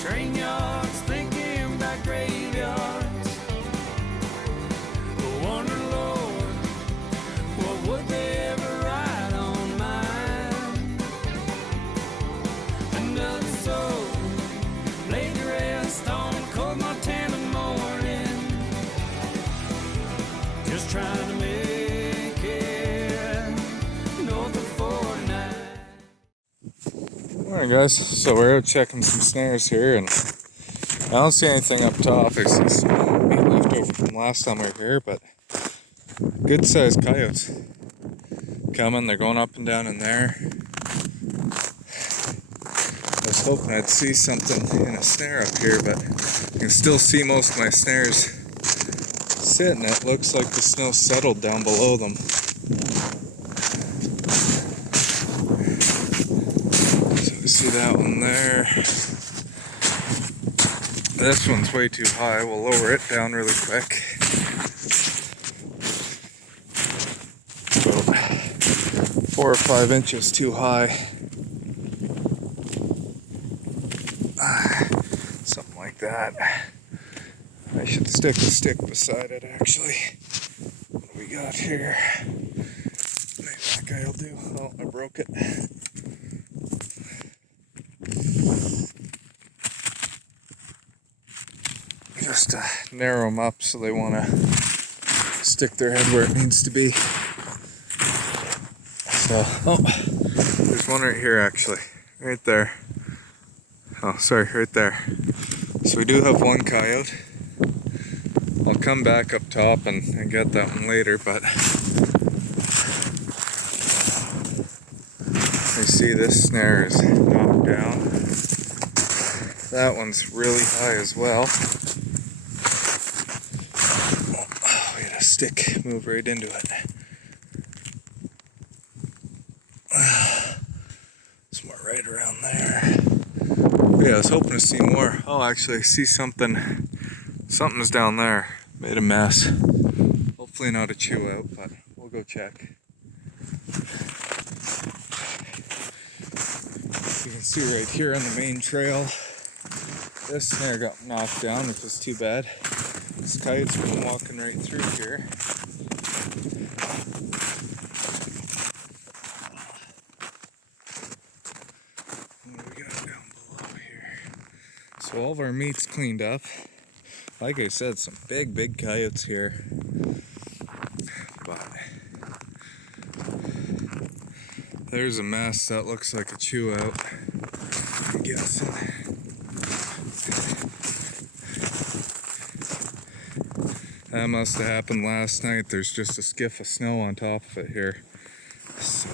train yards, thinking about graveyards. I wonder, Lord, what would they ever write on mine? Another soul laid to rest on cold Montana morning, just trying to make it north of 49. Alright guys, so we're out checking some snares here, and I don't see anything up top. I see some meat left over from last time we were here, but good sized coyotes coming. They're going up and down in there. I was hoping I'd see something in a snare up here, but you can still see most of my snares sitting. It looks like the snow settled down below them. See that one there. This one's way too high. We'll lower it down really quick. About 4 or 5 inches too high. Something like that. I should stick a stick beside it actually. What do we got here? Maybe that guy will do. Oh, I broke it. Just to narrow them up so they want to stick their head where it needs to be. So, oh, there's one right here actually, right there. Oh, sorry, right there. So we do have one coyote. I'll come back up top and get that one later, but I see this snare is knocked down. That one's really high as well. Stick move right into it. Somewhere right around there. Yeah, I was hoping to see more. Oh, actually, I see something. Something's down there. Made a mess. Hopefully not a chew out, but we'll go check. You can see right here on the main trail, this snare got knocked down, which is too bad. This coyote's been walking right through here. What do we got down below here? So all of our meat's cleaned up. Like I said, some big coyotes here. But there's a mess that looks like a chew out, I'm guessing. That must have happened last night. There's just a skiff of snow on top of it here. So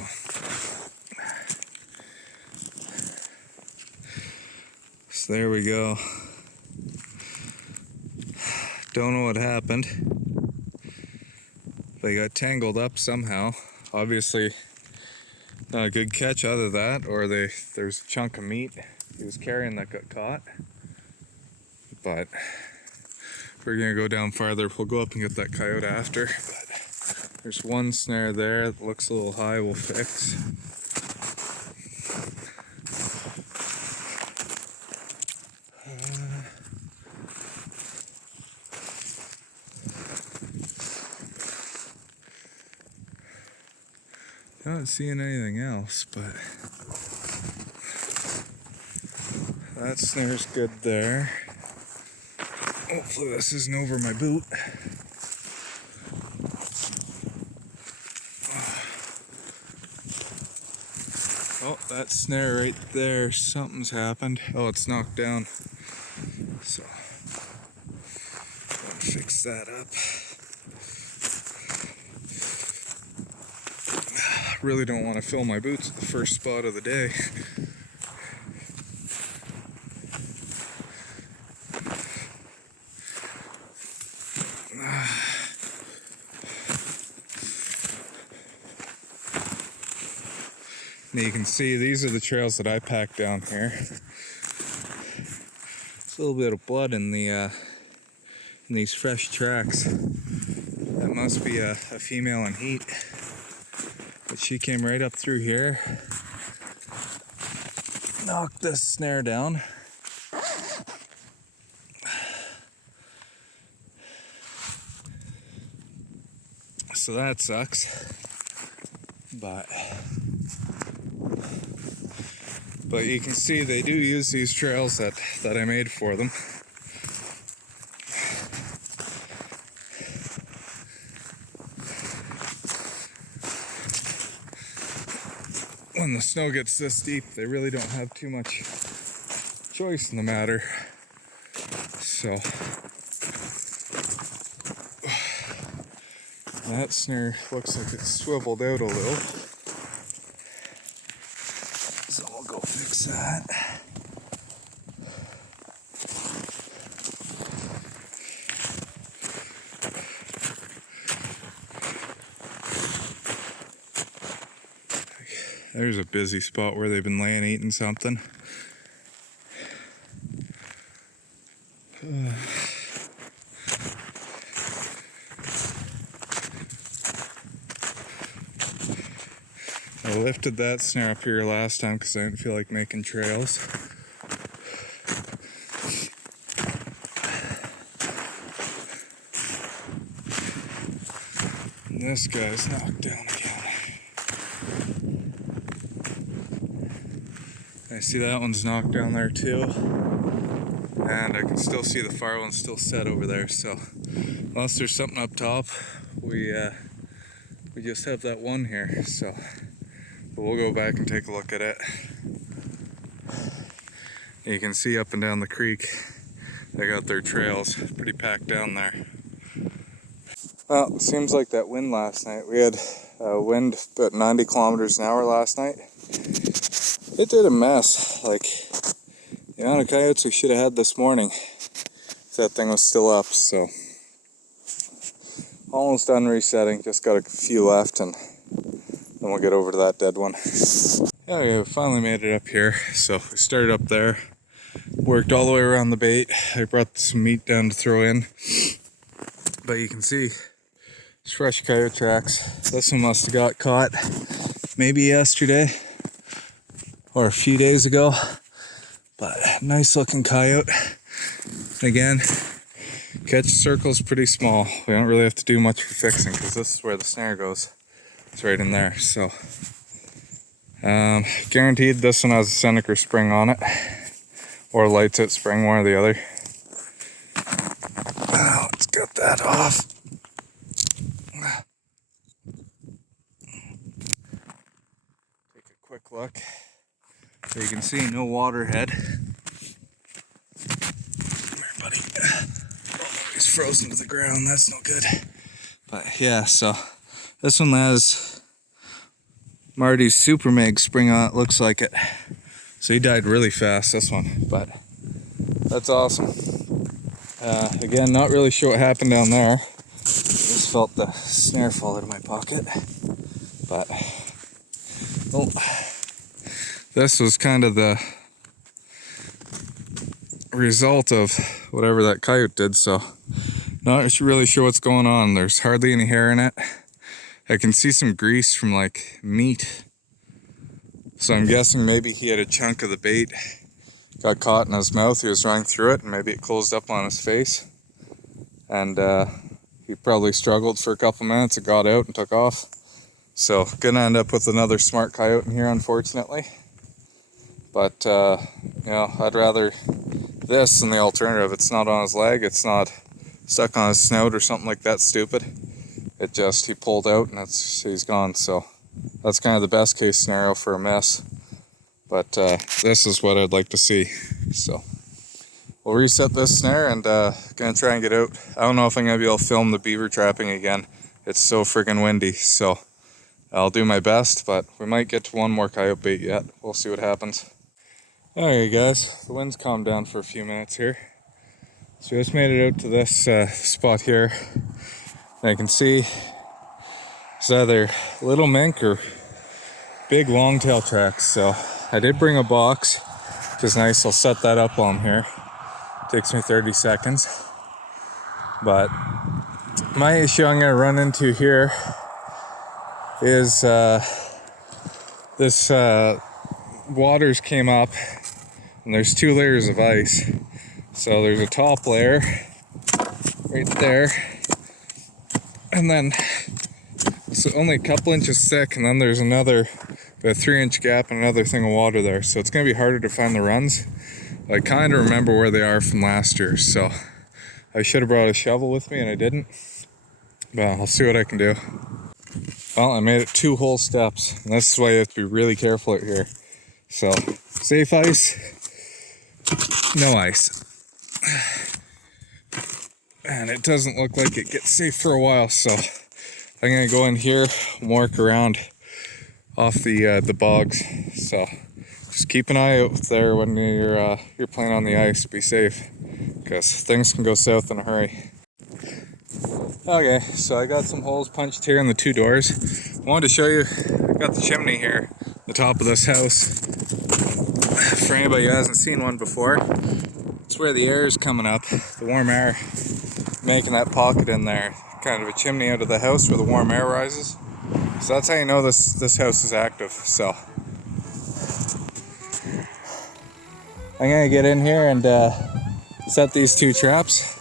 there we go. Don't know what happened. They got tangled up somehow. Obviously not a good catch out of that, or there's a chunk of meat he was carrying that got caught. But we're gonna go down farther. We'll go up and get that coyote after. But there's one snare there that looks a little high. We'll fix. Not seeing anything else, but that snare's good there. Hopefully this isn't over my boot. Oh, that snare right there, something's happened. Oh, it's knocked down. So, gotta fix that up. Really don't want to fill my boots at the first spot of the day. Now you can see these are the trails that I packed down here. There's a little bit of blood in the in these fresh tracks. That must be a female in heat. But she came right up through here. knocked this snare down. So that sucks. But you can see they do use these trails that I made for them. When the snow gets this deep, they really don't have too much choice in the matter. So that snare looks like it's swiveled out a little. So I'll go fix that. There's a busy spot where they've been laying eating something. I lifted that snare up here last time because I didn't feel like making trails. And this guy's knocked down again. I see that one's knocked down there too. And I can still see the far one still set over there. So unless there's something up top, we just have that one here. So but we'll go back and take a look at it. You can see up and down the creek, they got their trails pretty packed down there. Well, it seems like that wind last night. We had wind about 90 kilometers an hour last night. It did a mess. Like the amount of coyotes we should have had this morning if that thing was still up. So almost done resetting. Just got a few left, and then we'll get over to that dead one. Yeah, we finally made it up here. So we started up there, worked all the way around the bait. I brought some meat down to throw in, but you can see it's fresh coyote tracks. This one must have got caught maybe yesterday or a few days ago, but nice looking coyote. Again, catch circle is pretty small. We don't really have to do much for fixing because this is where the snare goes. It's right in there. So guaranteed this one has a Seneca spring on it, or lights out spring, one or the other. Let's get that off. Take a quick look. So you can see no water head. Come here, buddy. Oh, he's frozen to the ground. That's no good. But yeah, so this one has Marty's Super Meg spring on it, looks like it. So he died really fast, this one, but that's awesome. Again, not really sure what happened down there. Just felt the snare fall out of my pocket. But oh, this was kind of the result of whatever that coyote did, so not really sure what's going on. There's hardly any hair in it. I can see some grease from like meat, so I'm guessing maybe he had a chunk of the bait got caught in his mouth. He was running through it, and maybe it closed up on his face, and he probably struggled for a couple minutes. It got out and took off. So gonna end up with another smart coyote in here, unfortunately. But you know, I'd rather this than the alternative. It's not on his leg, it's not stuck on his snout or something like that stupid. It just, he pulled out and he's gone. So that's kind of the best case scenario for a mess. But this is what I'd like to see. So we'll reset this snare and gonna try and get out. I don't know if I'm gonna be able to film the beaver trapping again. It's so friggin' windy, so I'll do my best, but we might get to one more coyote bait yet. We'll see what happens. Alright guys, the wind's calmed down for a few minutes here. So we just made it out to this spot here. And I can see it's either little mink or big longtail tracks. So I did bring a box, which is nice. I'll set that up while I'm here. Takes me 30 seconds. But my issue I'm gonna run into here is this waters came up, and there's 2 layers of ice. So there's a top layer right there, and then it's only a couple inches thick, and then there's another, a 3-inch gap and another thing of water there. So it's gonna be harder to find the runs. I kind of remember where they are from last year, so I should have brought a shovel with me and I didn't, but I'll see what I can do. Well, I made it 2 whole steps, and this is why you have to be really careful out here. So, safe ice, no ice. And it doesn't look like it gets safe for a while, so I'm gonna go in here and work around off the bogs. So just keep an eye out there when you're playing on the ice. Be safe, because things can go south in a hurry. Okay, so I got some holes punched here in the 2 doors. I wanted to show you, I got the chimney here, the top of this house. For anybody who hasn't seen one before, it's where the air is coming up, the warm air, making that pocket in there. Kind of a chimney out of the house where the warm air rises. So that's how you know this house is active. So I'm gonna get in here and set these 2 traps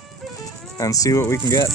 and see what we can get.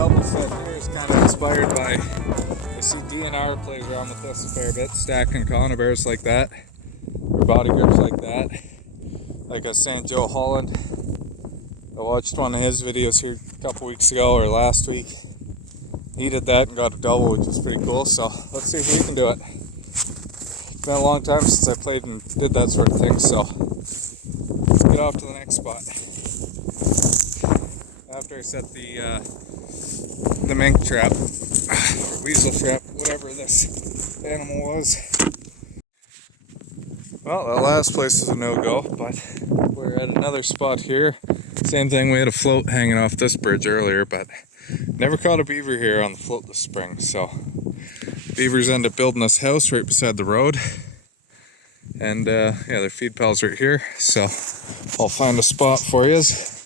double set here is kind of inspired by, I see DNR plays around with this a fair bit, stacking conibears like that, or body grips like that, like a St. Joe Holland. I watched one of his videos here a couple weeks ago or last week. He did that and got a double, which is pretty cool, so let's see if we can do it. It's been a long time since I played and did that sort of thing, so off to the next spot. After I set the mink trap, or weasel trap, whatever this animal was. Well, that last place is a no-go, but we're at another spot here. Same thing, we had a float hanging off this bridge earlier, but never caught a beaver here on the float this spring. So beavers end up building this house right beside the road. And yeah, their feed pals right here. So I'll find a spot for yous.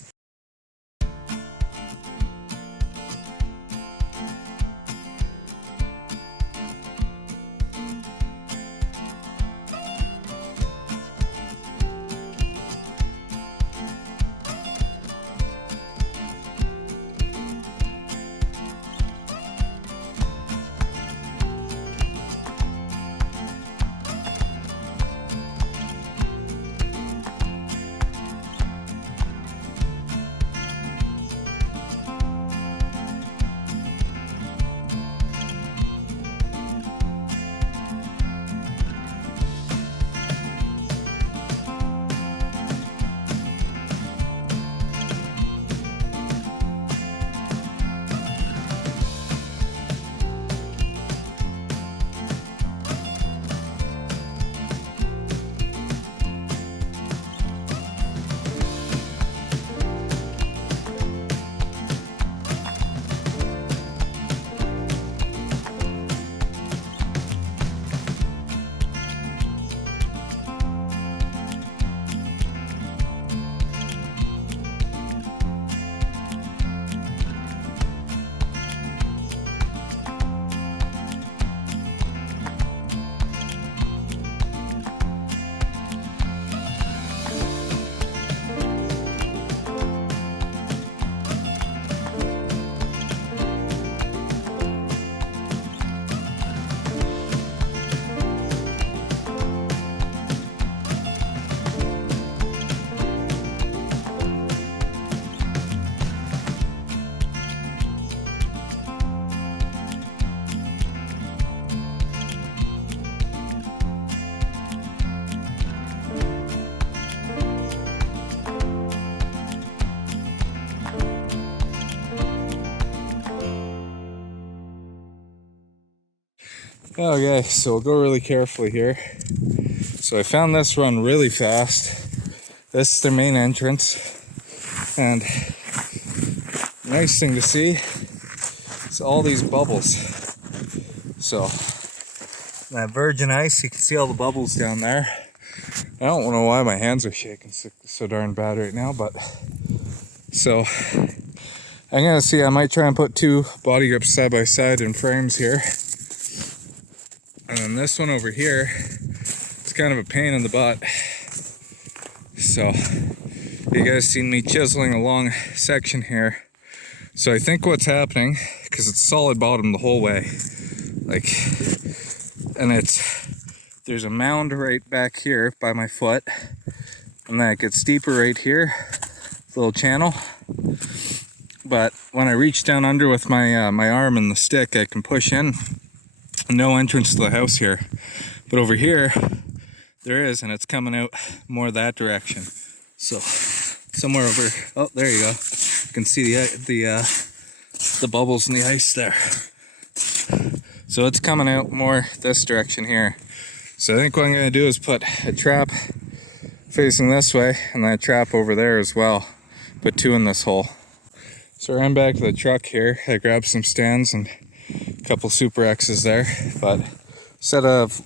Okay, so we'll go really carefully here. So I found this run really fast. This is their main entrance. And nice thing to see is all these bubbles. So that virgin ice, you can see all the bubbles down there. I don't know why my hands are shaking so darn bad right now, but so I'm gonna see, I might try and put two body grips side by side in frames here. And then this one over here, it's kind of a pain in the butt. So you guys seen me chiseling a long section here. So I think what's happening, because it's solid bottom the whole way, like, and there's a mound right back here by my foot, and then it gets steeper right here, little channel. But when I reach down under with my my arm and the stick, I can push in. No entrance to the house here, but over here there is, and it's coming out more that direction. So somewhere over, oh, there you go. You can see the bubbles in the ice there. So it's coming out more this direction here. So I think what I'm gonna do is put a trap facing this way and then a trap over there as well. Put two in this hole. So I ran back to the truck here. I grabbed some stands and a couple Super X's there, but set of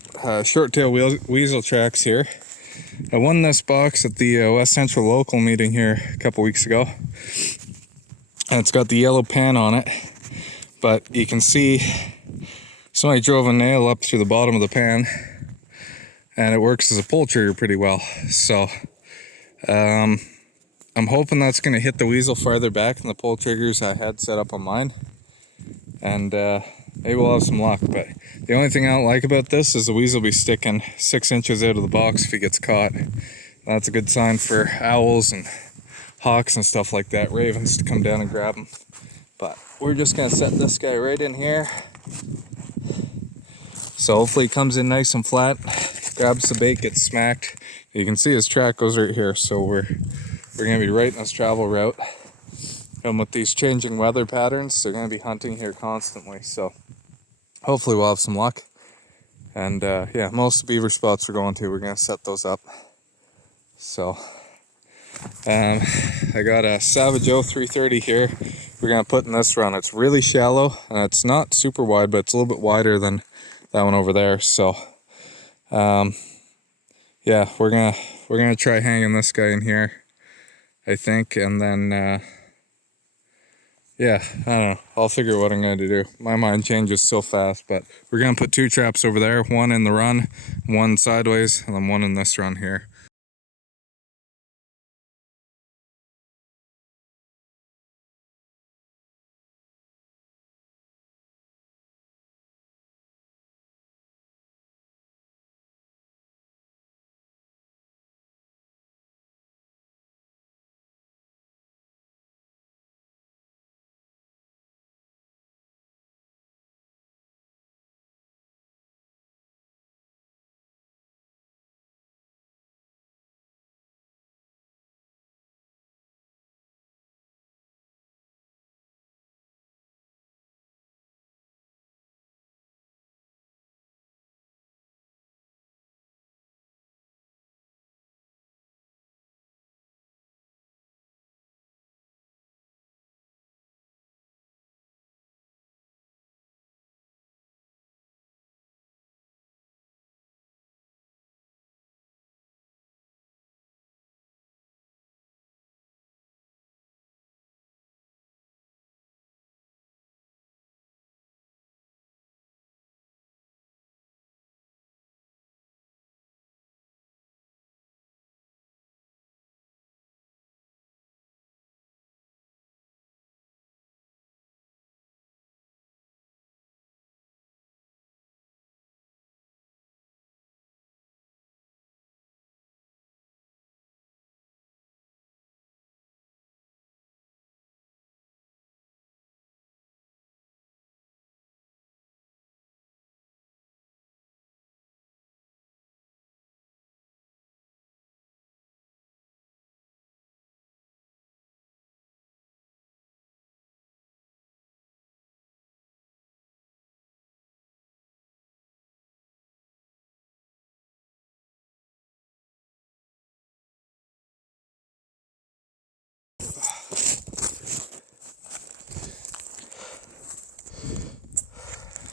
short-tail weasel tracks here. I won this box at the West Central local meeting here a couple weeks ago, and it's got the yellow pan on it, but you can see somebody drove a nail up through the bottom of the pan, and it works as a pull trigger pretty well. So I'm hoping that's going to hit the weasel farther back than the pull triggers I had set up on mine. And maybe we'll have some luck, but the only thing I don't like about this is the weasel will be sticking 6 inches out of the box if he gets caught. That's a good sign for owls and hawks and stuff like that, ravens, to come down and grab him. But we're just gonna set this guy right in here. So hopefully he comes in nice and flat, grabs the bait, gets smacked. You can see his track goes right here, so we're gonna be right in his travel route. And with these changing weather patterns, they're gonna be hunting here constantly. So hopefully we'll have some luck. And yeah, most of the beaver spots we're going to, we're gonna set those up. So I got a Savage O 330 here. We're gonna put in this run. It's really shallow and it's not super wide, but it's a little bit wider than that one over there. So yeah, we're gonna try hanging this guy in here, I think, and then yeah, I don't know. I'll figure out what I'm gonna do. My mind changes so fast, but we're gonna put 2 traps over there, one in the run, one sideways, and then one in this run here.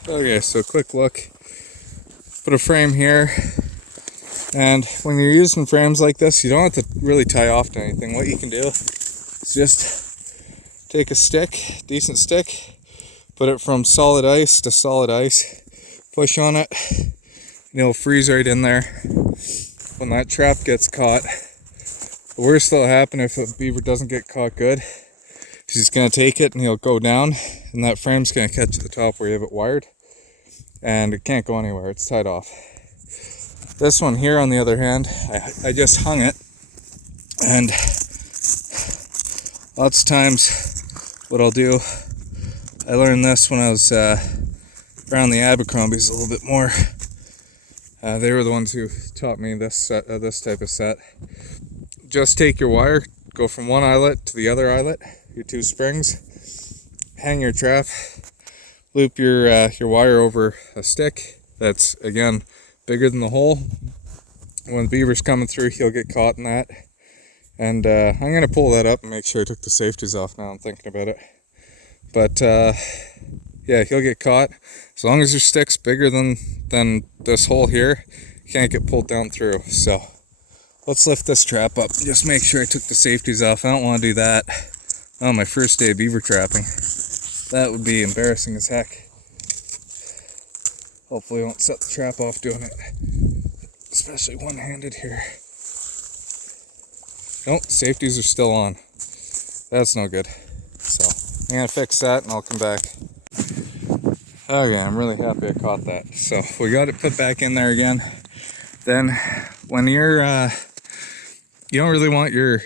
Okay, so quick look. Put a frame here, and when you're using frames like this, you don't have to really tie off to anything. What you can do is just take a stick, decent stick, put it from solid ice to solid ice, push on it, and it'll freeze right in there. When that trap gets caught, the worst that'll happen if a beaver doesn't get caught good, he's gonna take it and he'll go down, and that frame's gonna catch the top where you have it wired, and it can't go anywhere, it's tied off. This one here, on the other hand, I just hung it, and lots of times what I'll do, I learned this when I was around the Abercrombies a little bit more. They were the ones who taught me this type of set. Just take your wire, go from one eyelet to the other eyelet, your 2 springs, hang your trap, loop your wire over a stick that's, again, bigger than the hole. When the beaver's coming through, he'll get caught in that. And I'm going to pull that up and make sure I took the safeties off now I'm thinking about it. But yeah, he'll get caught. As long as your stick's bigger than this hole here, you can't get pulled down through. So let's lift this trap up. Just make sure I took the safeties off. I don't want to do that on my first day of beaver trapping. That would be embarrassing as heck. Hopefully I won't set the trap off doing it. Especially one-handed here. Nope, safeties are still on. That's no good. So I'm gonna fix that and I'll come back. Okay, I'm really happy I caught that. So we got it put back in there again. Then when you're you don't really want your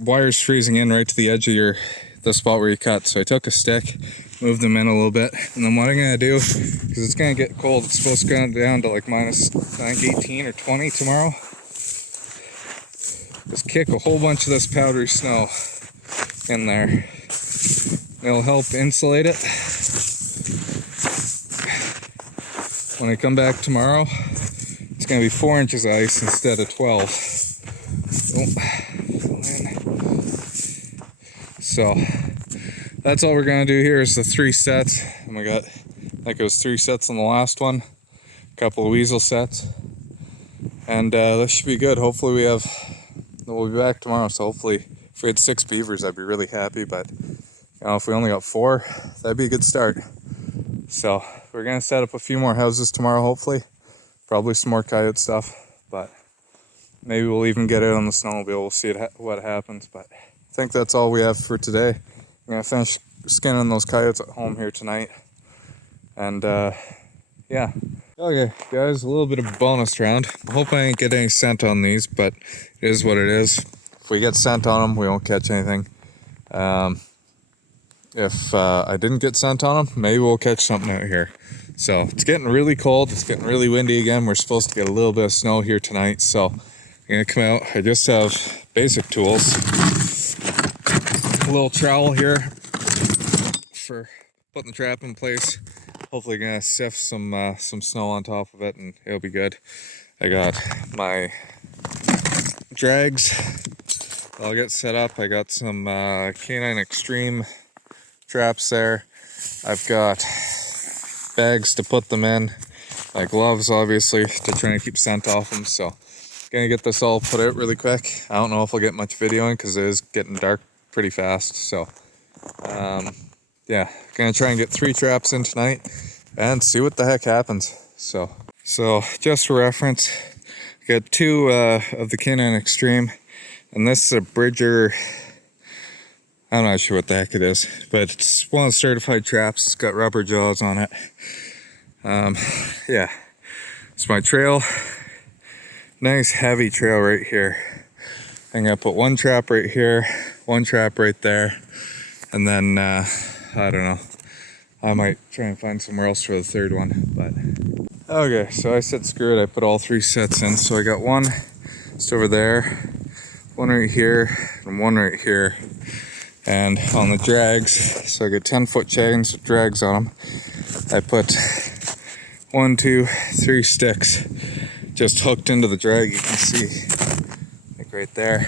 wires freezing in right to the edge of the spot where you cut. So I took a stick, moved them in a little bit, and then what I'm gonna do, because it's gonna get cold, it's supposed to go down to like minus I think 18 or 20 tomorrow. is kick a whole bunch of this powdery snow in there. It'll help insulate it. When I come back tomorrow, it's gonna be 4 inches of ice instead of 12. So that's all we're gonna do here is the 3 sets. And we got, I think it was 3 sets on the last one, a couple of weasel sets. And this should be good. Hopefully we'll be back tomorrow. So hopefully if we had 6 beavers, I'd be really happy. But you know, if we only got 4, that'd be a good start. So we're gonna set up a few more houses tomorrow, hopefully. Probably some more coyote stuff, but maybe we'll even get out on the snowmobile. We'll see what happens. But I think that's all we have for today. I'm gonna finish skinning those coyotes at home here tonight. And yeah. Okay, guys, a little bit of a bonus round. I hope I ain't get any scent on these, but it is what it is. If we get scent on them, we won't catch anything. If I didn't get scent on them, maybe we'll catch something out here. So it's getting really cold. It's getting really windy again. We're supposed to get a little bit of snow here tonight. So I'm gonna come out. I just have basic tools. A little trowel here for putting the trap in place. Hopefully gonna sift some snow on top of it and it'll be good. I got my drags. I'll get set up. I got some Canine Extreme traps there. I've got bags to put them in, my gloves obviously to try and keep scent off them. So gonna get this all put out really quick. I don't know if I'll get much videoing because it is getting dark pretty fast. So yeah, gonna try and get 3 traps in tonight and see what the heck happens. So just for reference, I got 2 of the Canine Extreme, and this is a Bridger. I'm not sure what the heck it is, but it's one of the certified traps. It's got rubber jaws on it. Yeah, it's my trail. Nice heavy trail right here. I'm gonna put 1 trap right here, 1 trap right there, and then I don't know. I might try and find somewhere else for the 3rd one, but okay. So I said screw it. I put all 3 sets in. So I got 1 just over there, 1 right here, and 1 right here. And on the drags, so I got 10-foot chains with drags on them. I put 1, 2, 3 sticks just hooked into the drag. You can see, like right there.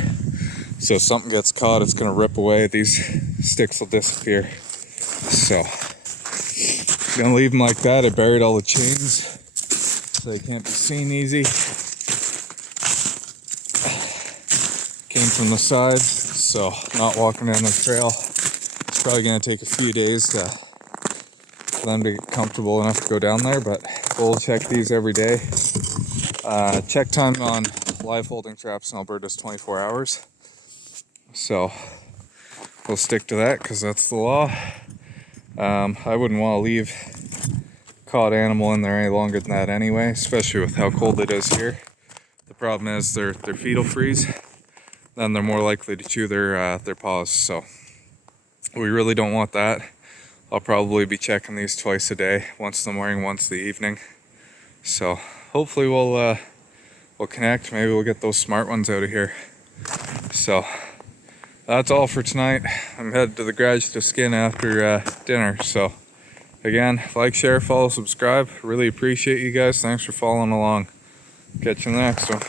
So if something gets caught, it's gonna rip away. These sticks will disappear. So I'm gonna leave them like that. I buried all the chains so they can't be seen easy. Came from the sides, so not walking down the trail. It's probably gonna take a few days for them to get comfortable enough to go down there, but we'll check these every day. Check time on live holding traps in Alberta is 24 hours. So we'll stick to that because that's the law. I wouldn't want to leave caught animal in there any longer than that anyway, especially with how cold it is here. The problem is their feet will freeze, then they're more likely to chew their paws. So we really don't want that. I'll probably be checking these twice a day, once in the morning, once in the evening. So hopefully we'll connect. Maybe we'll get those smart ones out of here. So that's all for tonight. I'm headed to the garage to skin after dinner. So again, like, share, follow, subscribe. Really appreciate you guys. Thanks for following along. Catch you in the next one.